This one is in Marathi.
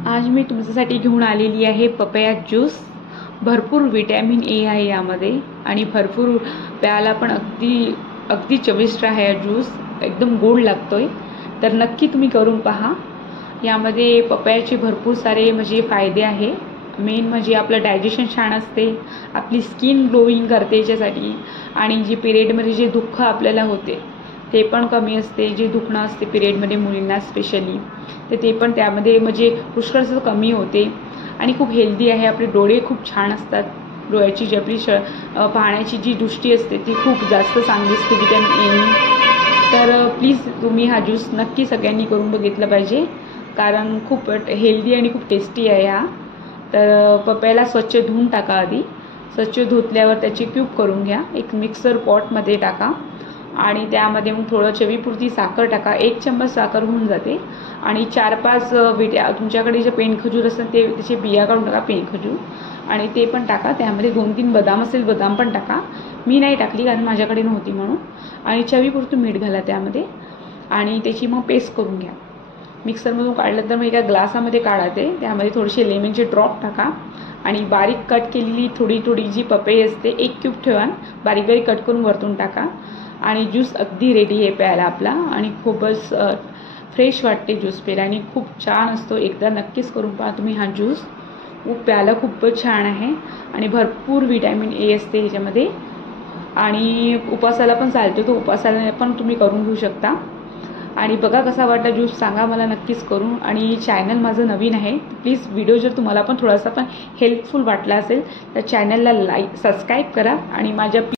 आज मी तुमच्यासाठी घेऊन आलेली आहे पपया ज्यूस। भरपूर विटॅमिन ए आहे यामध्ये आणि भरपूर प्यायला पण अगदी अगदी चविष्ट आहे। हा ज्यूस एकदम गोड लागतोय, तर नक्की तुम्ही करून पहा। यामध्ये पपयाचे भरपूर सारे म्हणजे फायदे आहे। मेन म्हणजे आपलं डायजेशन छान असते, आपली स्किन ग्लोइंग करते याच्यासाठी, आणि जे पिरियडमध्ये जे दुःख आपल्याला होते ते पण कमी असते। जे दुखणं असते पिरियडमध्ये मुलींना स्पेशली, तर ते पण त्यामध्ये म्हणजे पुष्कळसं कमी होते आणि खूप हेल्दी आहे। आपले डोळे खूप छान असतात, डोळ्याची जी आपली पाहण्याची जी दृष्टी असते ती खूप जास्त चांगली असते विटॅमिन एनी। तर प्लीज तुम्ही हा ज्यूस नक्की सगळ्यांनी करून बघितलं पाहिजे, कारण खूप हेल्दी आणि खूप टेस्टी आहे हा। तर पपयाला स्वच्छ धुवून टाका आधी। स्वच्छ धुतल्यावर त्याची क्यूब करून घ्या, एक मिक्सर पॉटमध्ये टाका आणि त्यामध्ये मग थोडं चवीपुरती साखर टाका। 1 चम्मच साखर होऊन जाते आणि 4-5 तुमच्याकडे जे पेनखजूर असतात ते त्याचे बिया काढून टाका, पेनखजूर, आणि ते पण टाका। त्यामध्ये 2-3 बदाम असेल बदाम पण टाका, मी नाही टाकली कारण माझ्याकडे नव्हती म्हणून। आणि चवीपुरतं मीठ घाला त्यामध्ये आणि त्याची मग पेस्ट करून घ्या। मिक्सरमधून काढलं तर मग एका ग्लासामध्ये काढा ते, त्यामध्ये थोडेसे लेमनचे ड्रॉप टाका आणि बारीक कट केलेली थोडी जी पपई असते 1 क्यूब ठेवा, बारीक बारीक कट करून वरतून टाका आणि ज्यूस अगदी रेडी आहे प्यायला आपला। आणि खूपच फ्रेश वाटते ज्यूस प्यायला आणि खूप छान असतो। एकदा नक्कीच करून पहा तुम्ही हा ज्यूस, प्यायला खूपच छान आहे आणि भरपूर विटॅमिन ए असते ह्याच्यामध्ये आणि उपासाला पण चालतो, तो उपासाला पण तुम्ही करून घेऊ शकता। आणि बघा कसा वाटला ज्यूस, सांगा मला नक्कीच करून। आणि चॅनल माझं नवीन आहे, प्लीज व्हिडिओ जर तुम्हाला पण थोडासा पण हेल्पफुल वाटला असेल तर चॅनलला सबस्क्राईब करा आणि माझ्या